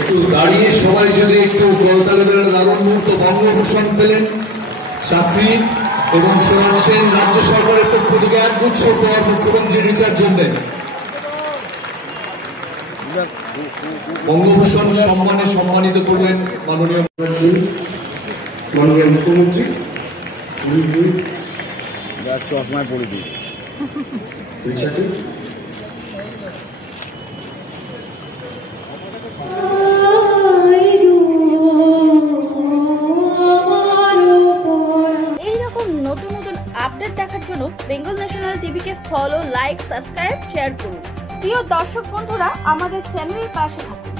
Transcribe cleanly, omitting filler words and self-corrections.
একটু দাঁড়িয়ে সবাই যদি একটু করতালি দেন। দারুণ মুহূর্ত, বঙ্গভূষণ পেলেন চাকরি এবং শোনাচ্ছেন রাজ্য সরকারের পক্ষ থেকে একগুচ্ছ উপহার মুখ্যমন্ত্রী রিচার জন্য। বঙ্গভূষণ সম্মানে সম্মানিত করলেন মাননীয় মুখ্যমন্ত্রী। নতুন নতুন আপডেট দেখার জন্য বেঙ্গল ন্যাশনাল টিভিকে ফলো, লাইক, সাবস্ক্রাইব, শেয়ার করুন। প্রিয় দর্শক বন্ধুরা, আমাদের চ্যানেলের পাশে থাকুন।